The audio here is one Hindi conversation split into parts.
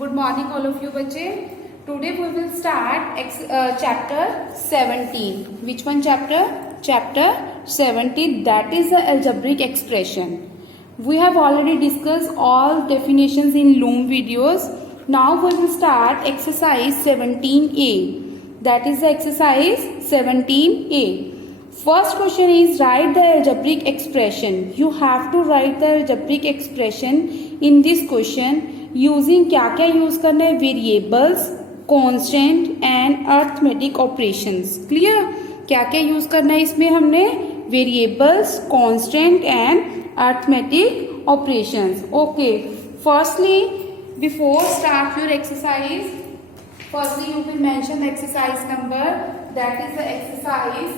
Good morning all of you बच्चे. Today we will start chapter 17. Which one chapter? Chapter 17, that is the algebraic expression. We have already discussed all definitions in Loom videos. Now we will start exercise 17a. That is the exercise 17a. First question is write the algebraic expression. You have to write the algebraic expression in this question using क्या क्या यूज करना है, variables, constant and arithmetic operations. Clear? क्या क्या यूज करना है इसमें हमने, variables, constant and arithmetic operations. Okay, firstly before start your exercise, firstly you will mention the exercise number, that is the exercise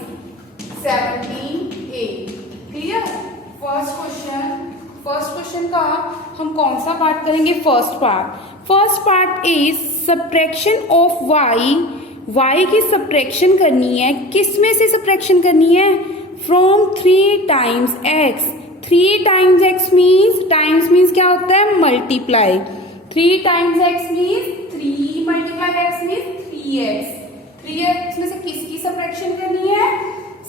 17a. clear? First question का हम कौन सा पार्ट करेंगे? First part is subtraction of y की सब्ट्रैक्शन करनी है. किस में से सब्ट्रैक्शन करनी है? From 3 times x. 3 times x means क्या होता है? Multiply. 3 times x means 3 multiply x means 3x. 3x में से किसकी सब्ट्रैक्शन करनी है?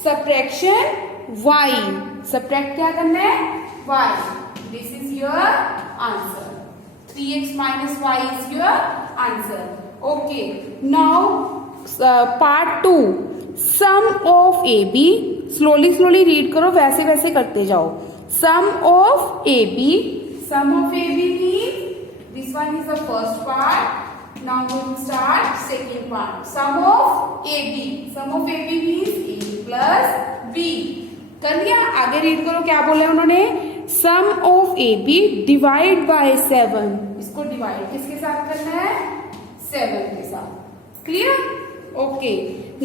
Subtraction y. सब्ट्रैक्ट क्या करना है? y. This is your answer. 3x minus y is your answer. Okay. Now part 2. Sum of AB. Slowly read करो, वैसे वैसे करते जाओ. Sum of AB means this one is the first part. Now we will start second part. Sum of AB means A plus B. कर लिया? आगे रीड करो, क्या बोले उन्होंने? Sum of A B divide by 7. इसको डिवाइड किसके साथ करना है? 7 के साथ. Clear? Okay.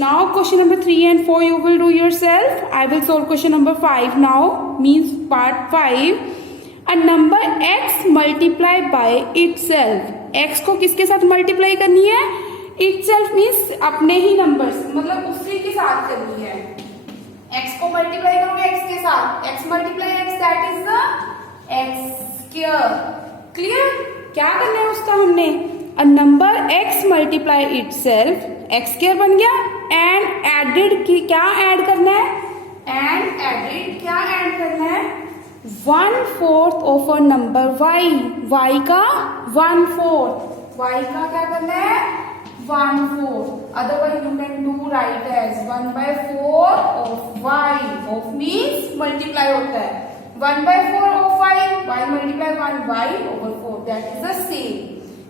Now question number 3 and 4 you will do yourself. I will solve question number 5 now, means part 5. A number x multiply by itself. x को किसके साथ मल्टीप्लाई करनी है? itself means अपने ही नंबर्स, मतलब उसी के साथ करनी है. x को मल्टीप्लाई करोगे x के साथ, x multiply x, that is the x square. Clear? क्या करना है उसका हमने? A number x multiply itself, x square बन गया. एंड एडेड की क्या ऐड करना है? एंड एडेड क्या ऐड करना है? 1/4 ऑफ अ नंबर y का 1/4. y का क्या करना है? 1/4. Otherwise you can do write as 1/4 of y. Of means multiply होता है. 1/4 of y multiply 1 y over 4. That is the same.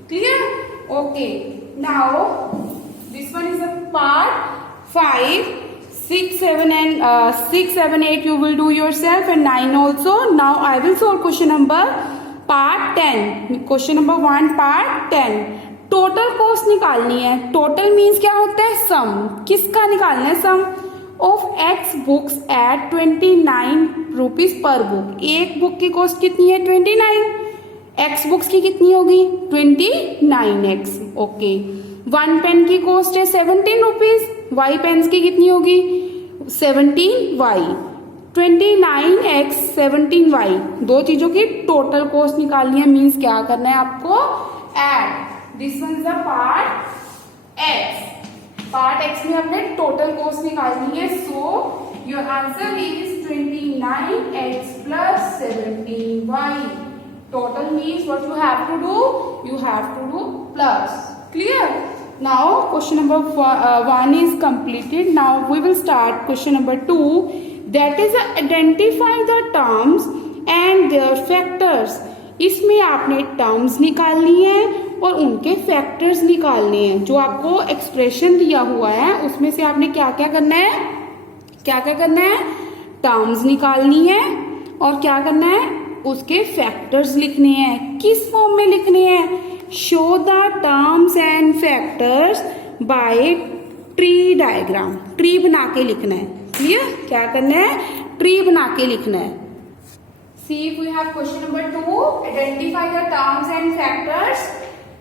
Clear? Okay. Now this one is a part 5. 6, 7, 8 you will do yourself and 9 also. Now I will solve question number part 10. Question number 1 part 10. Total cost निकालनी है. टोटल मीन्स क्या होता है? सम. किसका निकालना है? Sum of x books at 29 rupees पर बुक. एक बुक की कॉस्ट कितनी है? 29. एक्स बुक्स की कितनी होगी? 29x. ओके. 1 पेन की कॉस्ट है 17 रुपीज. वाई पेन्स की कितनी होगी? 17y. 29x 17y. दो चीजों की टोटल कॉस्ट निकालनी है. मीन्स क्या करना है आपको? Add. This one is the part x. Part x में हमने टोटल कॉस्ट निकालनी है. So your answer is 29x plus 17y. Total means what you have to do? You have to do plus. Clear? Now question number 1 is completed. Now we will start question number 2. That is identify the terms and their factors. इसमें आपने टर्म्स निकालनी है और उनके फैक्टर्स निकालने हैं. जो आपको एक्सप्रेशन दिया हुआ है उसमें से आपने क्या क्या करना है? टर्म्स निकालनी है और क्या करना है? उसके फैक्टर्स लिखने हैं. किस फॉर्म में लिखने हैं? Show the terms and factors bye tree diagram. Tree बना के लिखना है. क्लियर? क्या करना है? ट्री बना के लिखना है. See we have question number 2. Identify the terms and factors.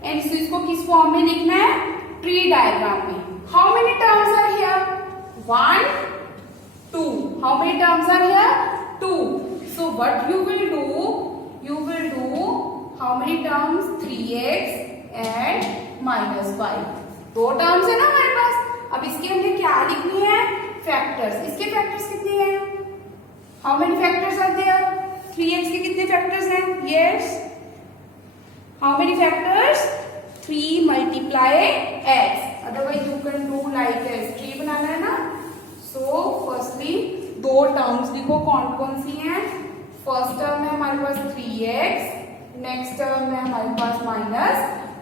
And इसको किस फॉर्म में लिखना है? ट्री डायग्राम में. How many terms are here? 1, 2. How many terms are here? 2. So what you will do how many terms? 3x -5। दो टर्म्स है ना हमारे पास। अब इसके हमने क्या लिखनी है? फैक्टर्स। इसके फैक्टर्स कितने हैं? How many factors are there? 3x के कितने फैक्टर्स हैं? Yes, how many factors? 3 multiply x, otherwise you can do like S. 3 बनाना है ना। सो फर्स्टली दो टर्म्स लिखो, कौन कौन सी हैं? फर्स्ट टर्म है हमारे पास 3x, नेक्स्ट टर्म है हमारे पास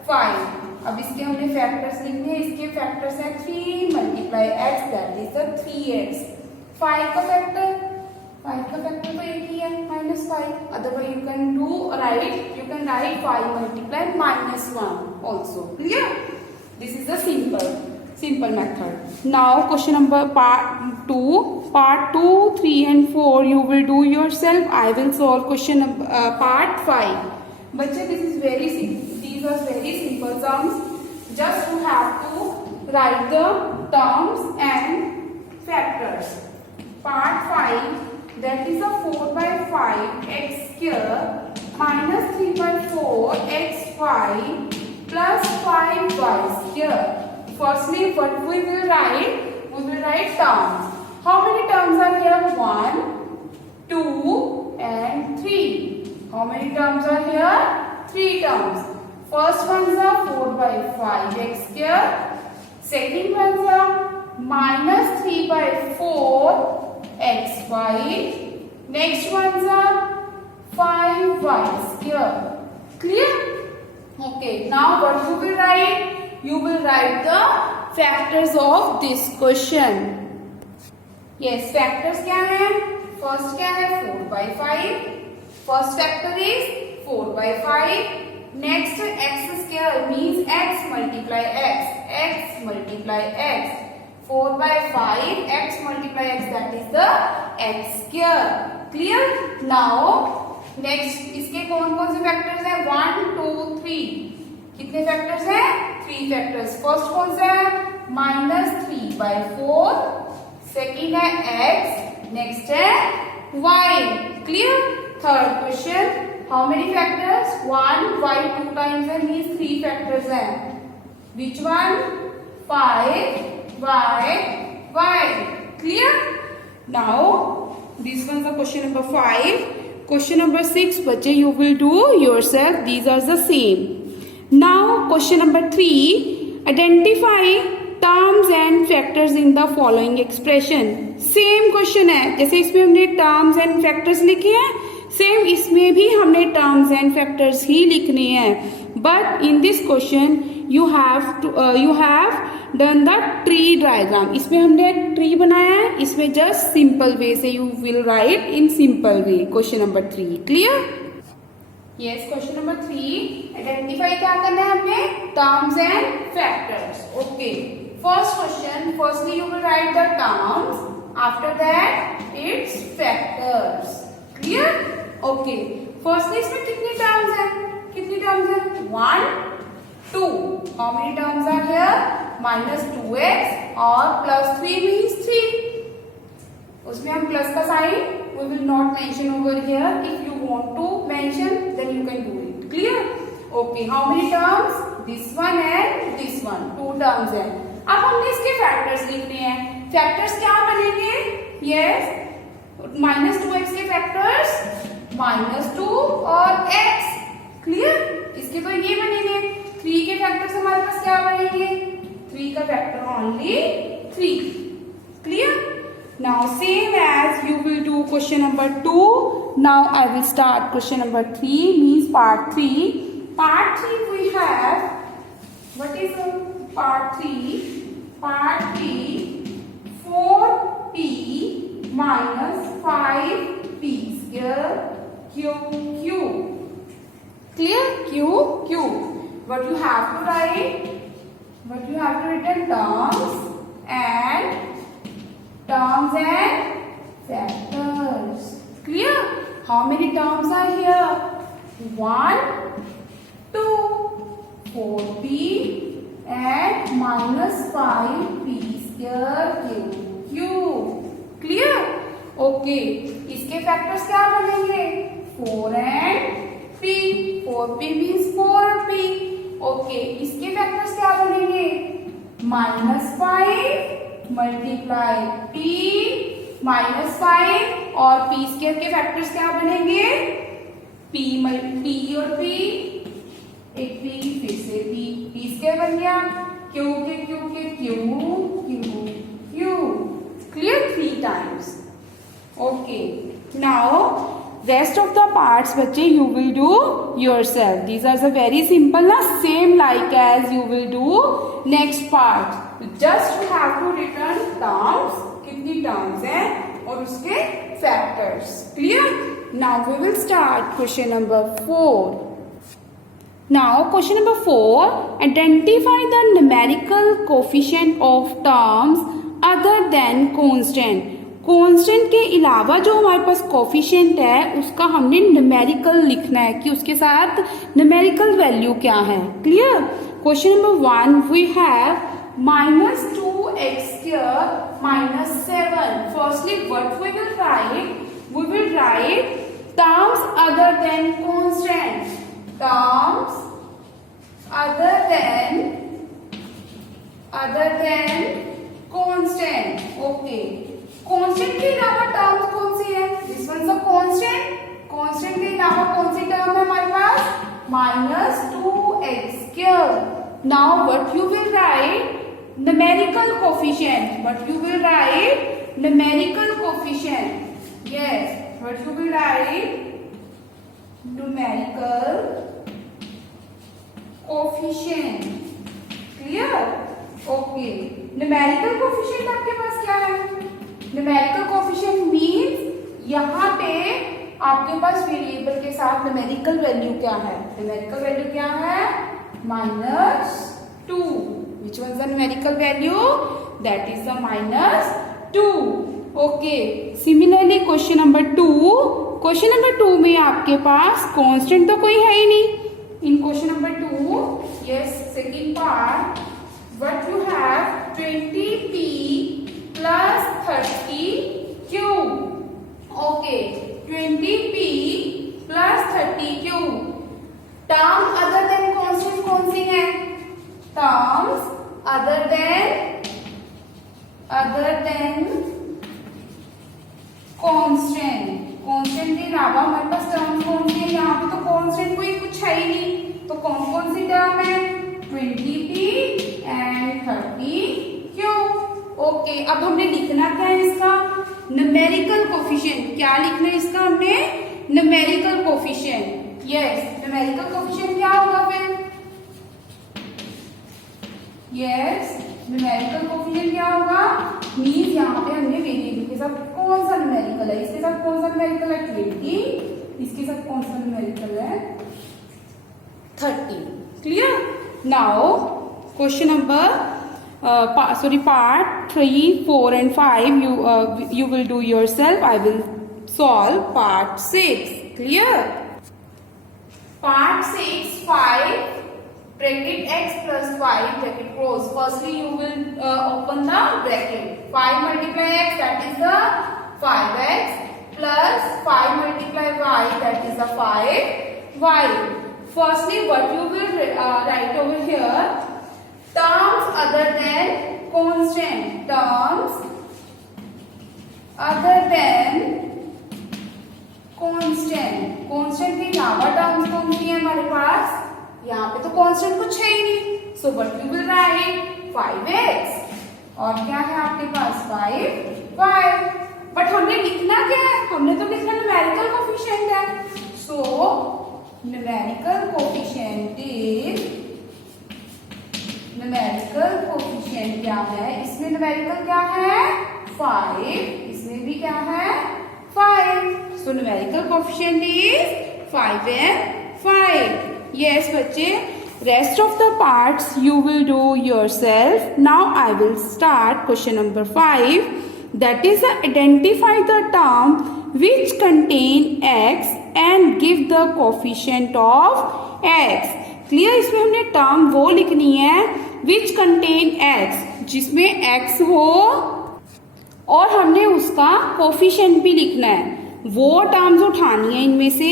-5। अब इसके हमने फैक्टर्स लिखने हैं। इसके फैक्टर्स हैं 3 multiply x, that is the 3x। 5 का फैक्टर तो एक ही है, -5। Otherwise you can write 5 multiply -1 also. Clear? This is the simple method. Now question number part 2, 3 and 4 you will do yourself. I will solve question part 5. बच्चे, these are very simple sums. Just you have to write the terms and factors. Part 5, that is a 4/5 x square minus 3/4 xy plus 5y square. Firstly, what we will write? We will write terms. How many terms are here? 1, 2 and 3. How many terms are here? 3 terms. First ones are 4/5 x square. Second ones are minus 3/4 xy. Next ones are 5y square. Clear? Okay. Now what you will write? You will write the factors of this question. Yes, factors क्या है? First क्या है? 4/5. First factor is 4/5. Next, x square means x multiply x. X multiply x. 4/5 x multiply x, that is the x square. Clear? Now next इसके कौन कौन से फैक्टर्स हैं? 1, 2, 3. कितने फैक्टर्स हैं? 3 फैक्टर्स। फर्स्ट कौन सा है? -3/4। सेकेंड है x, नेक्स्ट है y। Clear? Third question, how many factors? 1 y 2 times है, मीन्स 3 फैक्टर्स हैं। Which one? 5 y। Clear? Now this one the question number 5. Question number 6, बच्चे, you will do yourself. These are the same. Now question number 3, identify terms and factors in the following expression. Same question है, जैसे इसमें हमने terms and factors लिखे हैं, सेम इसमें भी हमने terms and factors ही लिखने हैं. But in this question you have done the tree diagram. इसमें हमने tree बनाया है, इसमें just simple way से you will write in simple way. Question number 3. Clear? Yes, question number 3. Identify क्या करना है हमने? Terms and factors. Okay. First question. Firstly, you will write the terms. After that, its factors. Clear? Okay. Firstly, इसमें कितनी terms हैं? 1, 2. How many terms are here? -2x और +3 means 3. उसमें हम प्लस का sign we will not mention over here. If you want to mention, then you can do it. Clear? Okay. How many terms? This one and this one. 2 terms है. अब हमने इसके फैक्टर्स लिखने हैं. फैक्टर्स क्या बनेंगे? Yes. -2x के फैक्टर्स -2 और x. Clear? इसके तो ये बनेंगे. 3 के फैक्टर्स हमारे पास क्या बनेंगे? 3 का factor only 3. Clear? Now same as you will do question number 2. Now I will start question number 3, means part 3. Part 3 we have, what is part 3? Part 3, 4p minus 5p square q. Clear? q. What you have to write? What you have to write? Terms and factors. Clear? How many terms are here? 1, 2, 4p and -5p square q. Clear? Okay. इसके फैक्टर्स क्या बनेंगे? 4 and p. 4p means 4p. Okay. इसके फैक्टर्स -5 मल्टीप्लाई p -5 और p स्क्वायर के फैक्टर्स क्या बनेंगे, p और p, एक p फिर से p स्क्वायर बन गया, q के q, clear, 3 times. Okay, now rest of the parts बच्चे you will do yourself. These are the very simple ना, same like as you will do next part. Just you have to return terms, कितनी terms है और उसके factors. Clear? Now we will start question number 4. Now question number 4, identify the numerical coefficient of terms other than constant. Constant के अलावा जो हमारे पास कोफिशिएंट है उसका हमने न्यूमेरिकल लिखना है कि उसके साथ न्यूमेरिकल वैल्यू क्या है। Clear? Question number 1 we have -2x² -7। Firstly what we will write terms other than constant, terms other than constant. Okay, constant के अलावा टर्म कौन सी है, this one is constant, constant के अलावा कौन सी टर्म है हमारे पास, -2x²। Now what you will write, numerical coefficient, what you will write, numerical coefficient, yes, what you will write, numerical coefficient. Clear? Okay, numerical coefficient आपके पास क्या है, न्यूमेरिकल कोफिशिएंट मींस यहाँ पे आपके पास वेरिएबल के साथ न्यूमेरिकल वैल्यू क्या है, न्यूमेरिकल वैल्यू क्या है, -2, which was the numerical value, that is the -2। Okay, similarly question number 2 में आपके पास कांस्टेंट तो कोई है ही नहीं। In question number 2, yes, second part, what you have 20p plus 30q। Okay, 20p plus 30q। Term other than constant कौन सी है, terms other than constant, constant के अलावा हमारे पास टर्म कौन सी है, यहाँ पे तो कांस्टेंट कोई कुछ है ही नहीं, तो कौन सी टर्म है, 20p and 30q। ओके, अब हमने लिखना क्या है इसका, न्यूमेरिकल कोफिशिएंट। क्या लिखना है इसका हमने, numerical coefficient. Yes, numerical coefficient क्या होगा फिर, यस, न्यूमेरिकल कोफिशिएंट क्या होगा, मींस यहाँ पे हमने वेरिएबल के साथ कौन सा न्यूमेरिकल है, इसके साथ कौन सा न्यूमेरिकल है 20, इसके साथ कौन सा न्यूमेरिकल है 30। Clear? Now question number part 3, 4 and 5 you will do yourself. I will solve part 6. Clear? Part 6, 5 bracket x plus 5 bracket close. Firstly you will open the bracket, 5 multiply x, that is the 5x, plus 5 multiply y, that is the 5y. Firstly what you will write over here, terms other than constant, terms other than constant, constant के अलावा टर्म्स कौन सी है हमारे पास, यहाँ पे तो कांस्टेंट कुछ है ही नहीं, so what you will right 5x और क्या है आपके पास 5y। बट हमने लिखना क्या है, हमने तो लिखना न्यूमेरिकल कोफिशिएंट है, so numerical coefficient is, numerical coefficient क्या है, इसमें न्यूमेरिकल क्या है 5, इसमें भी क्या है 5, so numerical coefficient is 5 and 5। Yes बच्चे, rest of the parts you will do yourself. Now I will start question number 5, that is identify the term which contain x and give the coefficient of x। Clear? इसमें हमने टर्म वो लिखनी है which contain x, जिसमें x हो और हमने उसका कोफिशिएंट भी लिखना है, वो टर्म्स उठानी है इनमें से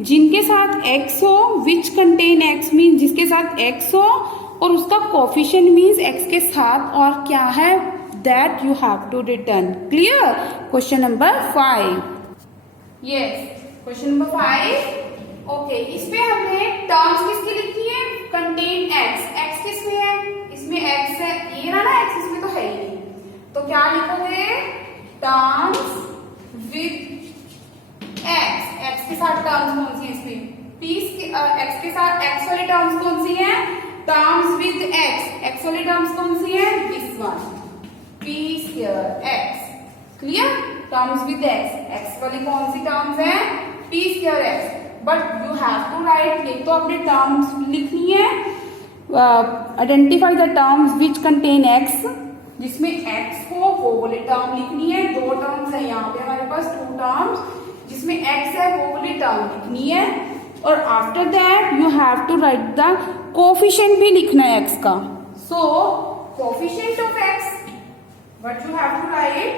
जिनके साथ x हो, विच कंटेन x मीन जिसके साथ x हो और उसका कोफिशिएंट मीन्स x के साथ और क्या है, that you have to return. Clear? Question number 5। Yes, question number 5। Okay, इसमें हमने टर्म्स किसकी लिखी है, कंटेन x। x किसमें है, इसमें x है, ये रहा ना x, इसमें तो है ही नहीं, तो क्या लिखोगे, टर्म्स विद x। x के साथ टर्म्स कौन सी है इसमें, x के साथ x वाली टर्म्स कौन सी है, टर्म्स विद x। x वाली टर्म्स कौन सी है, this one, p square x। Clear? Terms with x, x वाली कौन सी टर्म्स है, p square x। But you have to write, ये तो अपने टर्म्स लिखनी है, identify the terms which contain x, जिसमें x हो वो वाली टर्म लिखनी है। दो टर्म्स है यहाँ पे हमारे पास, टू टर्म्स, जिसमें x है वो वाली टर्म लिखनी है। और after that you have to write the coefficient भी लिखना है x का। So coefficient of x, what you have to write,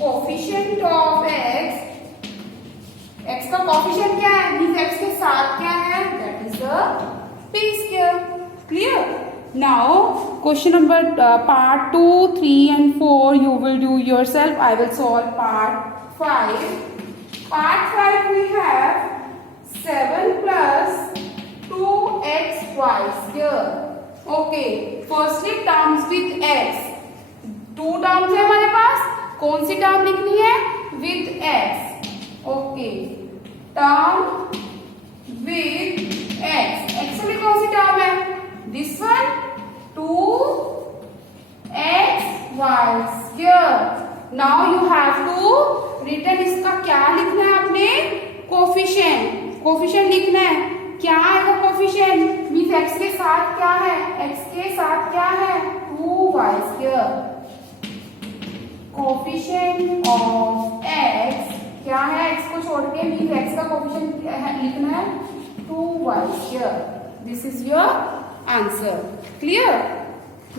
coefficient of x। x का कोफिशिएंट क्या है, मींस x के साथ क्या है, that is the p square. Clear? Now question number part 2, 3 and 4 you will do yourself. I will solve part 5. Part 5 we have 7 plus 2xy square. Okay, firstly terms with x. Two terms है हमारे पास, कौन सी टर्म लिखनी है, with x. Okay, term with x. x में कौन सी टर्म है, this one, 2xy square. Now you have to written, इसका क्या लिखना है आपने, कोफिशिएंट। कोफिशिएंट लिखना है, क्या आएगा कोफिशिएंट, मींस x के साथ क्या है, x के साथ क्या है, 2y square। Coefficient of x क्या है, x को छोड़ के मींस x का कोफिशिएंट लिखना है 2y square। This is your answer. Clear?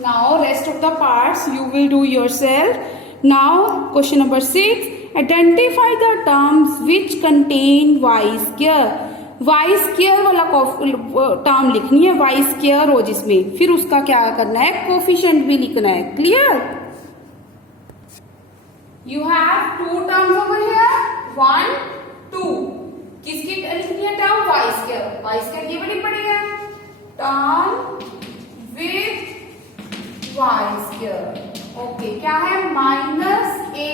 Now rest of the parts you will do yourself. Now question number 6, identify the terms which contain y square. y square वाला टर्म लिखनी है, y square हो जिसमें, फिर उसका क्या करना है, कोफिशिएंट भी लिखना है। Clear? You have two terms over here, 1, 2। किसकी लिखनी है term, y square। y square ये वाली पड़ेगा, term with y square। Okay, क्या है, minus a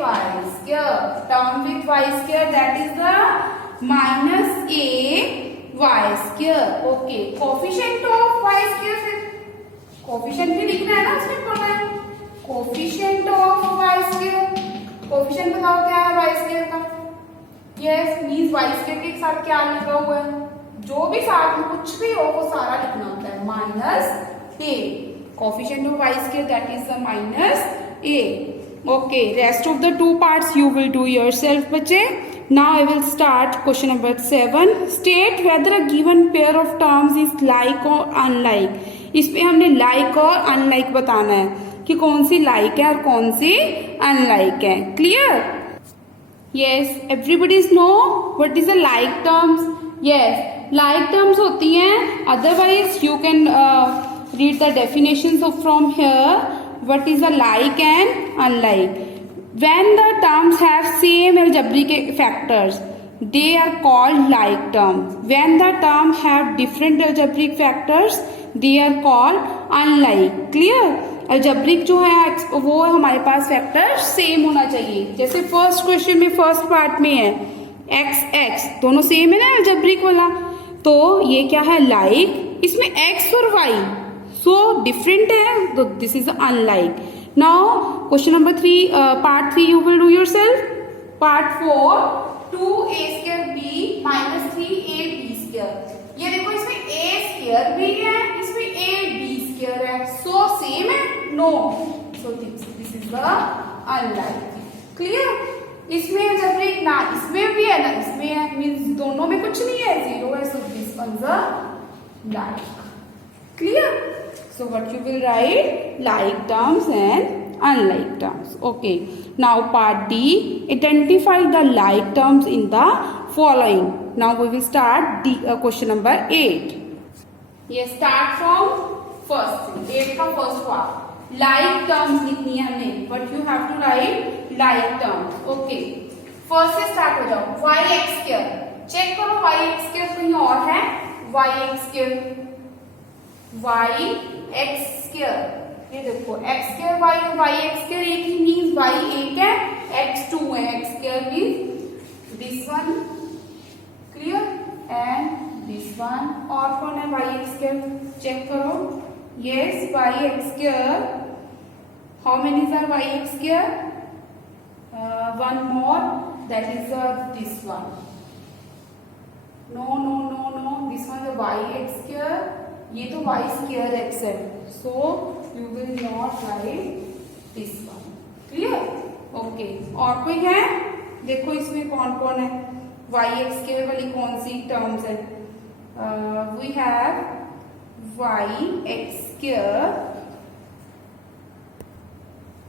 y square। Term with y square that is the minus a y square। Okay, coefficient of y square, फिर कोफिशिएंट भी लिखना है ना, इसमें पढ़ना है, coefficient of y square। Coefficient बताओ क्या है y square का, यस मींस y square के साथ क्या लिखा हुआ है, जो भी साथ में कुछ भी हो वो सारा लिखना होता है, minus A. Coefficient of y square that is the minus A. Okay, rest of the two parts you will do yourself बच्चे। Now I will start question number 7। State whether a given pair of terms is like और अनलाइक। इसमें हमने लाइक और अनलाइक बताना है कि कौन सी लाइक है और कौन सी अनलाइक है। Clear? Yes, everybody know what is the like terms. Yes, like terms होती हैं, otherwise you can read the definitions of from here, what is a like and unlike. When the terms have same algebraic factors they are called like terms. When the term have different algebraic factors they are called unlike. Clear? Algebraic जो है वो हमारे पास फैक्टर सेम होना चाहिए, जैसे फर्स्ट क्वेश्चन में फर्स्ट पार्ट में है एक्स एक्स, दोनों सेम है ना अलजेब्रिक वाला, तो ये क्या है, लाइक। इसमें एक्स और वाई सो डिफरेंट है, तो this is unlike. Now question number 3, part 3 you will do yourself. Part 4, 2a² b minus 3ab²। ये देखो, इसमें a² भी है, इसमें ab² है, सो सेम है, no, so this is the unlike. Clear? इसमें अलजेब्रिक ना इसमें भी है ना इसमें है, मींस दोनों में कुछ नहीं है, जीरो है, so this one the like. Clear? So what you will right, like terms and unlike terms. Okay, now part D, identify the like terms in the following. Now we will start the question number 8. ये start from first. 8 का first part. Like terms लिखनी है हमने, but you have to write like terms. Okay. First से start हो जाओ. Y x square. Check करो y x square कहीं और है. Y x square. Y x square. ये देखो x square y x square एक ही means y एक है, x 2 है. X square means this one clear and this one. और कौन है y x square? Check करो. Yes, y x square. How many are y x square? One more. That is this one. No. This one is y x square. ये तो y square x है. So you will not write this one. Clear? Okay. और कोई है? देखो इसमें कौन कौन है? y x square वाली कौन सी terms है? We have y x square.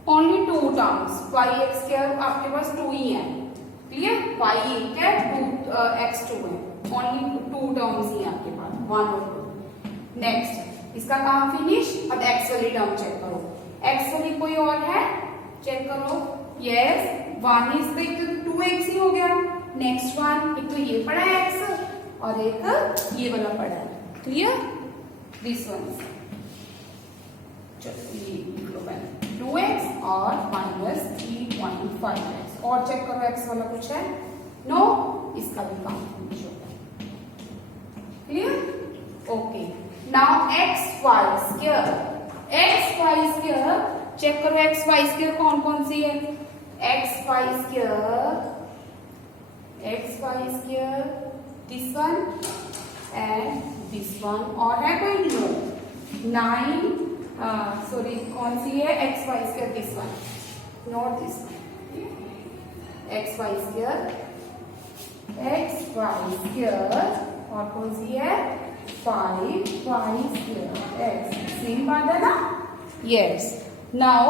Only two terms. Y x square आपके पास 2 ही है. Clear? y एक है, 2 x 2 है. Only 2 terms ही है आपके पास. 1 और 2. नेक्स्ट इसका काम फिनिश. अब x वाली टर्म चेक करो. x वाली कोई और है? चेक करो. यस, 1 इज तो 2x ही हो गया. नेक्स्ट वन, एक तो ये पड़ा है x और एक ये वाला पड़ा है. क्लियर? This one. चलो ये लिख लो पहले. 2x और माइनस 3.5x. और चेक करो x वाला कुछ है? नो. इसका भी काम फिनिश हो गया. Clear? Okay. Now x y square. x y square. Check करो x y square कौन कौन सी है? x y square. x y square. This one and this one. और है कोई? No. 9. सॉरी कौन सी है? x y square. This one. Not this one. x y square. x y square. और कौन सी है? 5 y square x. सेम बात है ना? यस. नाउ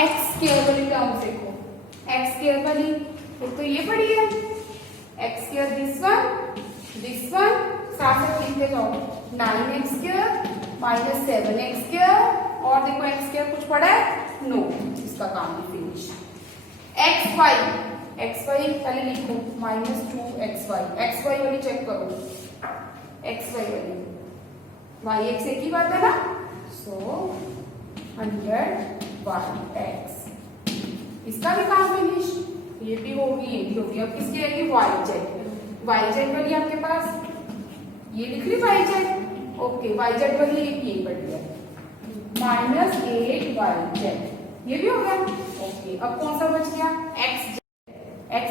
x स्क्वायर वाली टर्म देखो. x स्क्वायर वाली एक तो ये पड़ी है. x स्क्वायर दिस वन साथ साथ लिखते जाओ. 9x square minus 7x square. और देखो x स्क्वायर कुछ पड़ा है? नो. इसका काम भी फिनिश. x y पहले लिखो. Minus 2xy. x y वाली चेक करो. x y वाली y x एक ही बात है ना? सो 100 इसका भी काम फिनिश. ये भी होगी, ये भी होगी. अब किसकी रहेगी? y z वाली आपके पास ये लिख ली y z. Okay. y z वाली एक यही पड़ी है. Minus 8y z. ये भी हो गया. ओके. अब कौन सा बच गया? x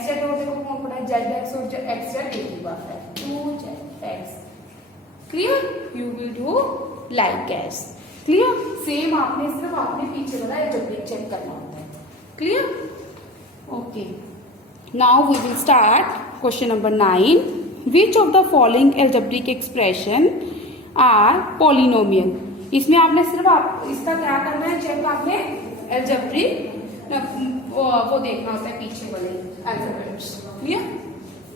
z और देखो कौन पड़ा है? z x और x z एक ही बात है. 2z x. Clear? You will do like S. Clear? Same आपने सिर्फ आपने पीछे वाला एल्जेब्रिक चेक करना होता है. Clear? Okay. Now we will start question number 9. Which of the following algebraic expression are polynomial. इसमें आपने सिर्फ इसका क्या करना है? चेक आपने एल्जेब्रिक वो देखना होता है पीछे वाले अल्फाबेट्स. क्लियर?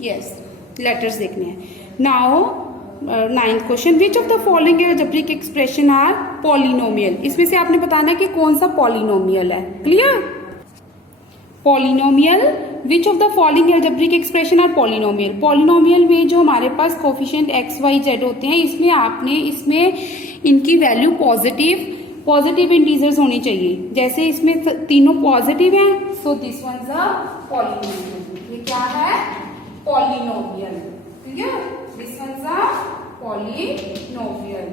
यस. लेटर्स देखने हैं. Now 9th question. Which of the following algebraic expression are polynomial. इसमें से आपने बताना है कि कौन सा पॉलिनोमियल है. Clear? Polynomial. Which of the following algebraic expression are polynomial. Polynomial में जो हमारे पास कोफिशिएंट x y z होते हैं इसमें इनकी वैल्यू पॉजिटिव इंटीजर्स होनी चाहिए. जैसे इसमें तीनों पॉजिटिव हैं, so this one is a polynomial. ये क्या है? Polynomial. Clear? This one is a polynomial.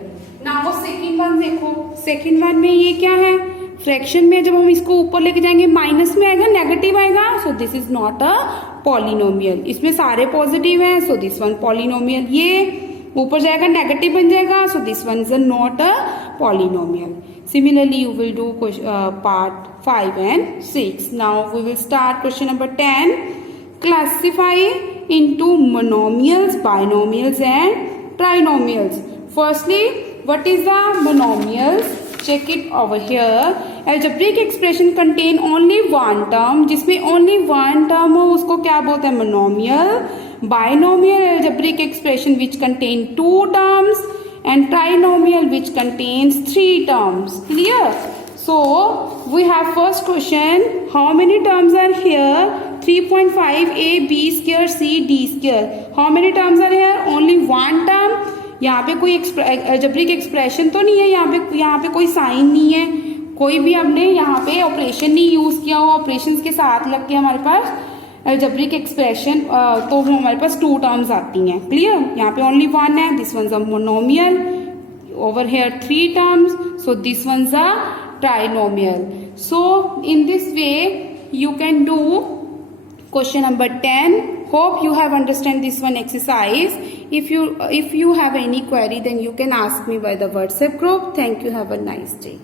Now second one देखो. सेकंड वन में ये क्या है? फ्रैक्शन में जब हम इसको ऊपर लेके जाएंगे माइनस में आएगा, नेगेटिव आएगा. सो this is not a polynomial. इसमें सारे पॉजिटिव हैं, सो दिस वन पॉलिनोमियल. ये ऊपर जाएगा नेगेटिव बन जाएगा, so this one is not a polynomial. Similarly, you will do part 5 and 6. Now we will start question number 10. Classify into monomials, binomials and trinomials. Firstly, what is the monomials? Check it over here. Algebraic expression contain only one term. जिसमें only one term हो उसको क्या बोलते हैं? monomial. binomial algebraic expression which contain 2 terms and trinomial which contains 3 terms. Clear? So we have first question, how many terms are here? 3.5 a b square c d square. How many terms are here? Only one term. यहाँ पे कोई algebraic expression तो नहीं है, यहाँ पे कोई साइन नहीं है, कोई भी हमने यहाँ पे ऑपरेशन नहीं यूज किया हुआ, ऑपरेशंस के साथ लग के हमारे पास algebraic expression तो हमारे पास 2 terms आती हैं. क्लियर? यहाँ पे only one है, this one's a monomial, over here 3 terms, so this one's a trinomial. So in this way you can do question number 10. Hope you have understand this one exercise. If you have any query, then you can ask me by the WhatsApp group. Thank you. Have a nice day.